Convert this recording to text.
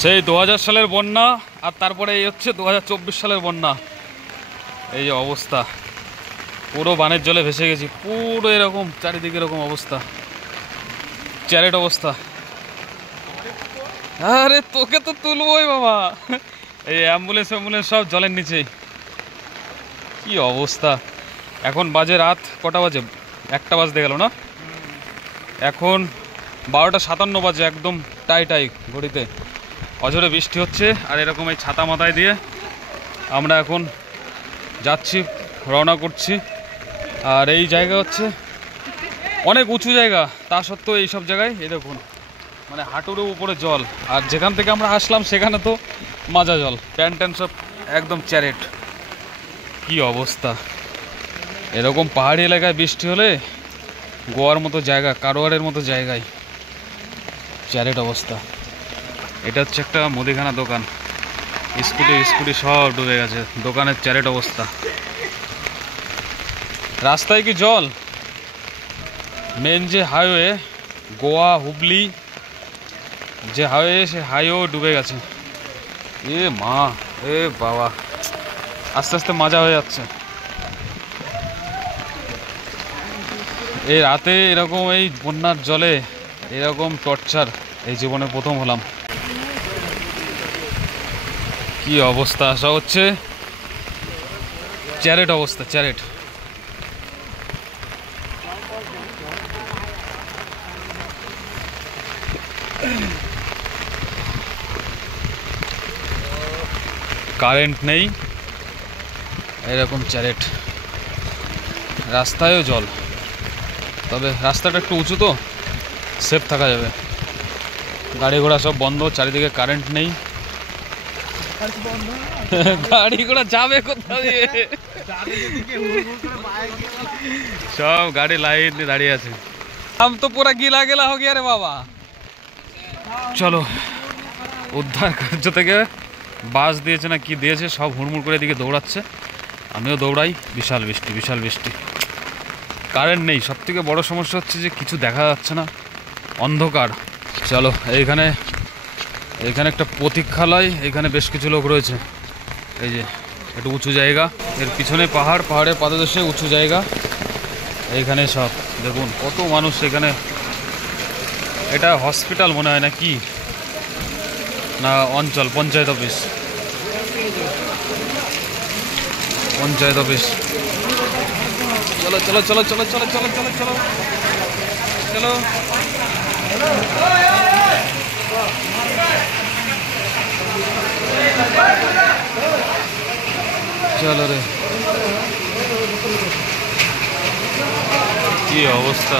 সেই 2000 সালের বন্যা আর তারপরে এই হচ্ছে 2024 সালের বন্যা। এই যে অবস্থা, পুরো বানের জলে ভেসে গেছি, পুরো এরকম চারিদিকে এরকম অবস্থা, চ্যারেট অবস্থা। আরে তোকে তো তুলবোই বাবা, এই অ্যাম্বুলেন্স সব জলের নিচেই। কি অবস্থা! এখন বাজে রাত কটা বাজে, 1টা বাজতে গেল না, এখন 12টা 57 বাজে, একদম টাই ঘড়িতে। অঝরে বৃষ্টি হচ্ছে আর এরকম এই ছাতা মাথায় দিয়ে আমরা এখন যাচ্ছি, রওনা করছি। আর এই জায়গা হচ্ছে অনেক উঁচু জায়গা, তা সত্ত্বেও এইসব জায়গায় এই দেখুন মানে হাঁটুরও উপরে জল। আর যেখান থেকে আমরা আসলাম সেখানে তো মাজা জল, প্যান্ট ট্যান্ট সব একদম চ্যারেট। কি অবস্থা! এরকম পাহাড়ি এলাকায় বৃষ্টি হলে গোয়ার মতো জায়গা, কারোয়ারের মতো জায়গায় চ্যারেট অবস্থা। এটা হচ্ছে একটা মুদিখানা দোকান, স্কুটি সব ডুবে গেছে, দোকানের চ্যারেট অবস্থা। রাস্তায় কি জল! মেন যে হাইওয়ে গোয়া হুবলি যে হাইওয়ে, সে হাইওয়ে ডুবে গেছে। এ মা, এ বাবা, আস্তে আস্তে মাজা হয়ে যাচ্ছে। এই রাতে এরকম এই বন্যার জলে এরকম টর্চার এই জীবনে প্রথম হলাম। কি অবস্থা! আসা হচ্ছে চ্যারেট অবস্থা, চ্যারেট। কারেন্ট নেই, এরকম চ্যারেট, রাস্তায়ও জল। তবে রাস্তাটা একটু উঁচু তো সেফ থাকা যাবে। গাড়ি ঘোড়া সব বন্ধ, চারিদিকে কারেন্ট নেই। গাড়ি ঘোড়া যাবে কোথা দিয়ে? সব গাড়ি লাইন দিয়ে দাঁড়িয়ে আছে। हम तो पूरा गीला गीला हो गया रे बाबा। চলো, উদ্ধার কার্য থেকে বাস দিয়েছে না কি দিয়েছে, সব হুড়মুড় করে এদিকে দৌড়াচ্ছে, আমিও দৌড়াই। বিশাল বৃষ্টি, কারেন্ট নেই। সব থেকে বড় সমস্যা হচ্ছে যে কিছু দেখা যাচ্ছে না, অন্ধকার। চলো, এইখানে একটা প্রতীক্ষালয়, এখানে বেশ কিছু লোক রয়েছে। এই যে একটু উঁচু জায়গা, এর পিছনে পাহাড়ের পাদদেশে উঁচু জায়গা, এইখানে সব দেখুন কত মানুষ এখানে। এটা হসপিটাল মনে হয় না কি, না অঞ্চল পঞ্চায়েত অফিস, চলো চলো চলো চলো চলো চলো চলো চলো চলো চলো রে। কি অবস্থা!